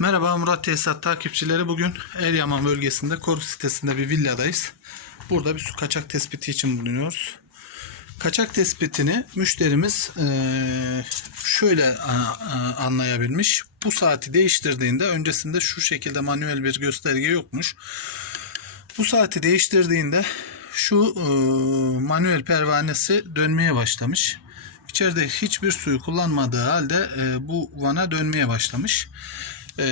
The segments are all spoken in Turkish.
Merhaba Murat Tesisat takipçileri. Bugün Eryaman bölgesinde Korus sitesinde bir villadayız. Burada bir su kaçak tespiti için bulunuyoruz. Kaçak tespitini müşterimiz şöyle anlayabilmiş. Bu saati değiştirdiğinde öncesinde şu şekilde manuel bir gösterge yokmuş. Bu saati değiştirdiğinde şu manuel pervanesi dönmeye başlamış. İçeride hiçbir suyu kullanmadığı halde bu vana dönmeye başlamış. Ee,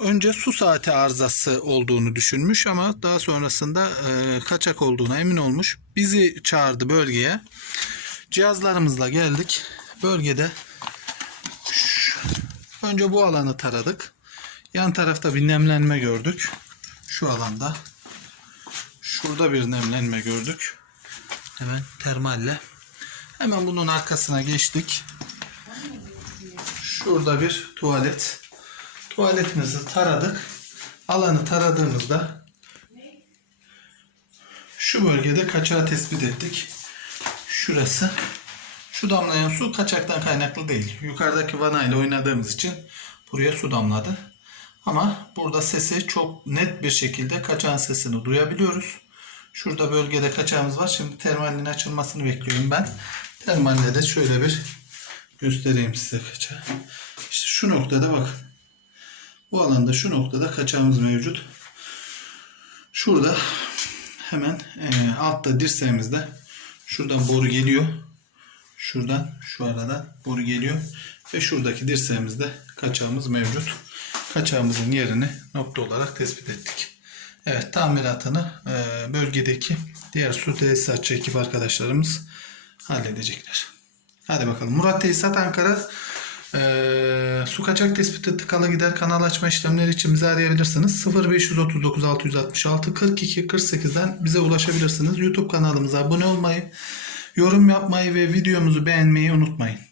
önce su saati arızası olduğunu düşünmüş ama daha sonrasında e, kaçak olduğuna emin olmuş. Bizi çağırdı bölgeye. Cihazlarımızla geldik. Bölgede önce bu alanı taradık. Yan tarafta bir nemlenme gördük. Şu alanda. Şurada bir nemlenme gördük. Hemen termalle. Hemen bunun arkasına geçtik. Şurada bir tuvalet. Tuvaletimizi taradık. Alanı taradığımızda şu bölgede kaçağı tespit ettik. Şurası. Şu damlayan su kaçaktan kaynaklı değil. Yukarıdaki vanayla oynadığımız için buraya su damladı. Ama burada sesi çok net bir şekilde kaçağın sesini duyabiliyoruz. Şurada bölgede kaçağımız var. Şimdi termalin açılmasını bekliyorum ben. Termalle de şöyle bir göstereyim size kaçağı. İşte şu noktada bakın. Bu alanda şu noktada kaçağımız mevcut. Şurada hemen e, altta dirseğimizde şuradan boru geliyor. Şuradan şu aradan boru geliyor. Ve şuradaki dirseğimizde kaçağımız mevcut. Kaçağımızın yerini nokta olarak tespit ettik. Evet tamiratını e, bölgedeki diğer su tesisatçı ekip arkadaşlarımız halledecekler. Hadi bakalım. Murat Tesisat Ankara ee, su kaçak tespiti tıkalı gider kanal açma işlemleri için bizi arayabilirsiniz. 0539 666 42 48'den bize ulaşabilirsiniz. YouTube kanalımıza abone olmayı, yorum yapmayı ve videomuzu beğenmeyi unutmayın.